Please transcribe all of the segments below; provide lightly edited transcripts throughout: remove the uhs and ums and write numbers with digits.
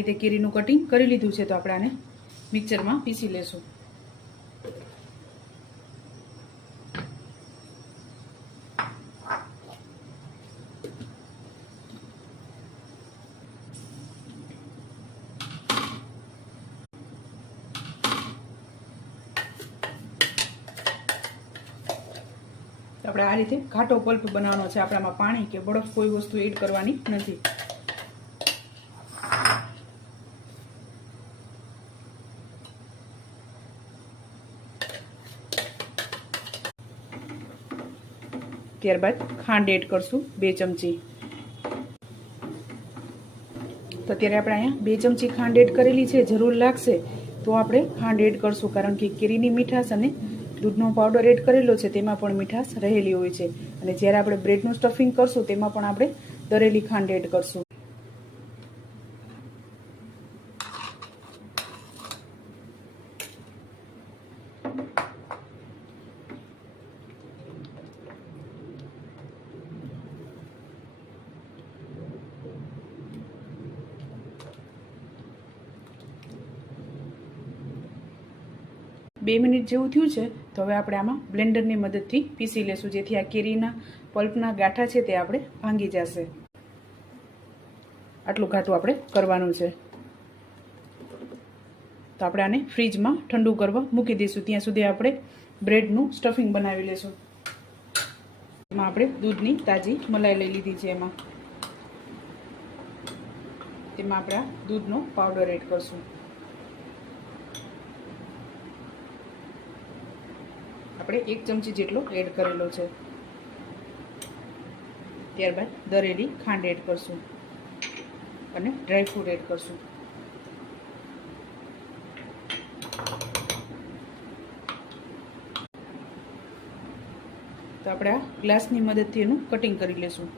રીતે કેરીનું કટિંગ કરી લીધું છે, તો આપણે આને મિક્સરમાં પીસી લેશું. આપણે આ રીતે ઘાટો પલ્પ બનાવવાનો છે. આપણામાં પાણી કે બરફ કોઈ વસ્તુ એડ કરવાની નથી. ત્યારબાદ ખાંડ એડ કરશું 2 ચમચી. તો અત્યારે આપણે અહીંયા 2 ચમચી ખાંડ એડ કરેલી છે. જરૂર લાગશે તો આપણે ખાંડ એડ કરશું, કારણ કે કેરીની મીઠાશ અને દૂધનો પાવડર એડ કરેલો છે તેમાં પણ મીઠાશ રહેલી હોય છે. અને જ્યારે આપણે બ્રેડનું સ્ટફિંગ કરશું તેમાં પણ આપણે દરેલી ખાંડ એડ કરશું. બે મિનિટ જેવું થયું છે, તો હવે આપણે આમાં બ્લેન્ડરની મદદથી પીસી લેશું, જેથી આ કેરીના પલ્પના ગાંઠા છે તે આપણે ભાંગી જશે. આટલું ઘાટું આપણે કરવાનું છે. તો આપણે આને ફ્રીજમાં ઠંડુ કરવા મૂકી દઈશું. ત્યાં સુધી આપણે બ્રેડનું સ્ટફિંગ બનાવી લેશું. એમાં આપણે દૂધની તાજી મલાઈ લઈ લીધી છે. તેમાં આપણે આ દૂધનો પાવડર એડ કરશું. આપણે 1 ચમચી જેટલો એડ કરેલો છે. ત્યારબાદ દરેલી ખાંડ એડ કરશું અને ડ્રાય ફ્રૂટ એડ કરશું. તો આપણે આ ગ્લાસની મદદથી એનું કટિંગ કરી લેશું.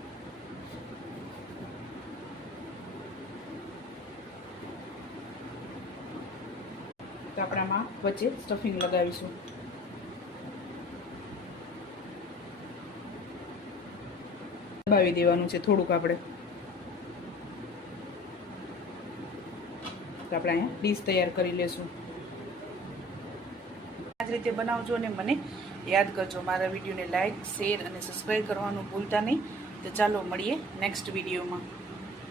તો આપણે આમાં વચ્ચે સ્ટફિંગ લગાવીશું. દબાવી દેવાનું છે થોડુંક આપણે. તો આપણે અહીંયા ડીશ તૈયાર કરી લેશું. આ જ રીતે બનાવજો અને મને યાદ કરજો. મારા વિડીયોને લાઈક, શેર અને સબસ્ક્રાઈબ કરવાનું ભૂલતા નહીં. તો ચાલો મળીએ નેક્સ્ટ વિડીયોમાં.